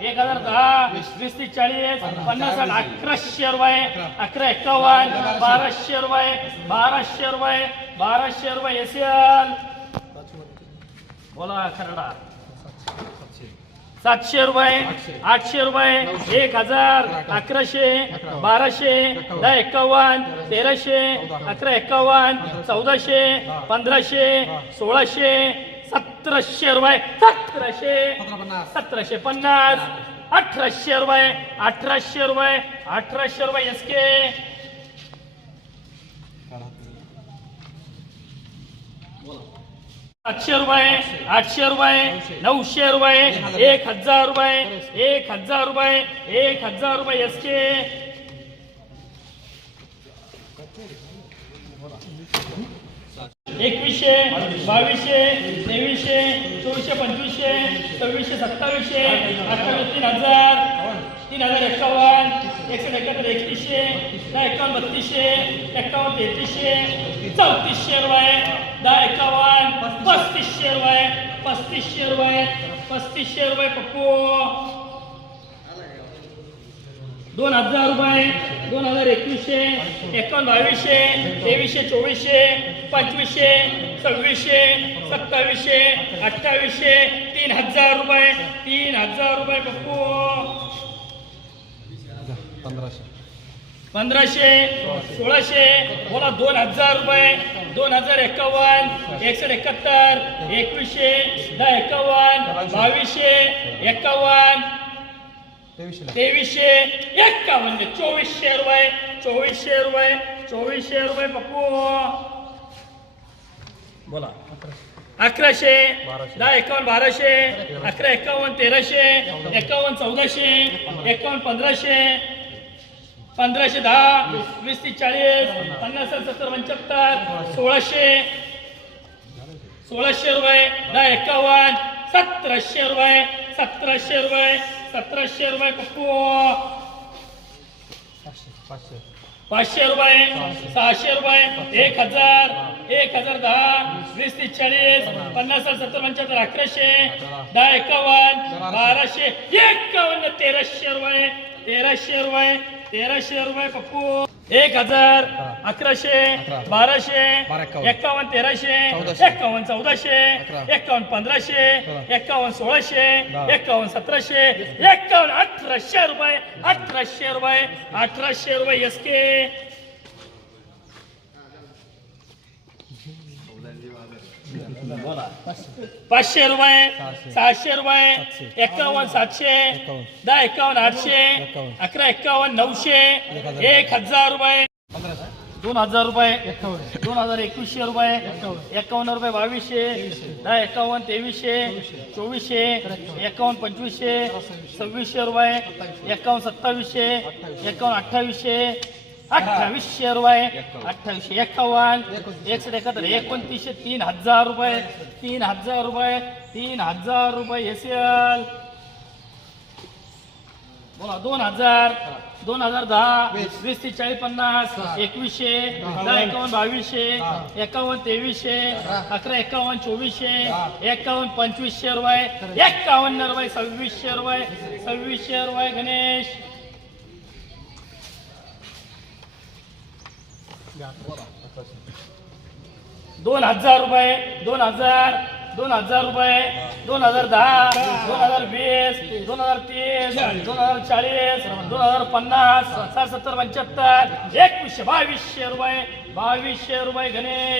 एक हजार दहा वीस तीस चाळीस पन्नास साठ अकराशे रुपये अकरा एक्कावन्न बाराशे रुपये बाराशे रुपये बाराशे रुपये एस बोला खरडा. सातशे रुपये आठशे रुपये एक हजार अकराशे बाराशे दहा एक्कावन्न तेराशे अकरा एक्कावन्न चौदाशे पंधराशे सोळाशे सतराशे रुपये सतराशे सतराशे पन्नास. अठराशे रुपये अठराशे रुपये अठराशे रुपये एस के आठशे रुपये आठशे रुपये नऊशे रुपये एक हजार रुपये एक हजार रुपये एक हजार रुपये एस के एकवीसशे बावीसशे तेवीसशे चोवीसशे पंचवीसशे सव्वीसशे सत्तावीसशे अठ्ठावीस तीन हजार तीन हजार एक्कावन्न एकशे एकाहत्तर एकतीसशे दहा एकावन्न बत्तीसशे एकावन्न तेहतीसशे चौतीसशे रुपये दहा एकावन्न पस्तीसशे रुपये पस्तीसशे रुपये पस्तीसशे रुपये पप्पू. दोन हजार रुपये दोन हजार एकवीसशे एकावन्न बावीसशे तेवीसशे चोवीसशे पंचवीसशे सव्वीसशे सत्तावीसशे अठ्ठावीसशे तीन हजार रुपये तीन हजार रुपये पप्पू पंधराशे सोळाशे बोला दोन हजार रुपये दोन हजार एकावन्न एकसष्ट एकाहत्तर एकवीसशे दहा एकावन्न बावीसशे एकावन्न तेवीसशे एक्कावन्न चोवीसशे रुपये चोवीसशे रुपये चोवीसशे रुपये पप्पू. बोला. अकराशे दहा एकावन्न बाराशे अकरा एकावन्न तेराशे एकावन्न चौदाशे एकावन्न. पंधराशे पंधराशे दहा वीस. तीस चाळीस पन्नास सत्तर पंच्याहत्तर सोळाशे सोळाशे रुपये दहा एकावन्न सतराशे रुपये सतराशे रुपये सतराशे रुपये पप्पू. पाचशे रुपये सहाशे रुपये एक हजार एक हजार दहा वीस तीस चाळीस पन्नास सत्तर पंच्याहत्तर अकराशे दहा एकावन्न बाराशे एकावन्न तेराशे रुपये तेराशे रुपये तेराशे रुपये पप्पू. एक हजार अकराशे बाराशे एकावन्न. तेराशे एकावन्न चौदाशे एकावन्न पंधराशे एकावन्न सोळाशे एकावन्न सतराशे एकावन्न अठराशे रुपये अठराशे रुपये अठराशे रुपये एस के पाचशे रुपये सहाशे. रुपये एकावन्न सातशे दहा एकावन्न आठशे अकरा एकावन्न नऊशे एक हजार रुपये. दोन हजार रुपये दोन हजार एकवीसशे रुपये एकावन्न रुपये बावीसशे. दहा एकावन्न तेवीसशे. चोवीसशे. एकावन्न पंचवीसशे. सव्वीसशे रुपये. एकावन्न सत्तावीसशे. एकावन्न अठ्ठावीसशे. अठ्ठावीसशे रुपये. अठ्ठावीसशे एकावन्न एकशे एकाहत्तर. एकोणतीसशे तीन हजार रुपये. तीन हजार रुपये. तीन हजार रुपये. एस दोन हजार दोन हजार दहा वीस. तीस चाळीस पन्नास एकवीसशे दहा एकावन्न बावीसशे एकावन्न तेवीसशे अकरा एकावन्न चोवीसशे एकावन्न पंचवीसशे रुपये एकावन्न रुपये सव्वीसशे रुपये सव्वीसशे रुपये गणेश. दोन हजार रुपये दोन हजार दोन हजार रुपये दोन हजार दहा दोन हजार वीस दोन हजार तीस दोन हजार चाळीस दोन हजार पन्नास सहा सत्तर पंच्याहत्तर एकवीसशे बावीसशे रुपये बावीसशे रुपये गणेश.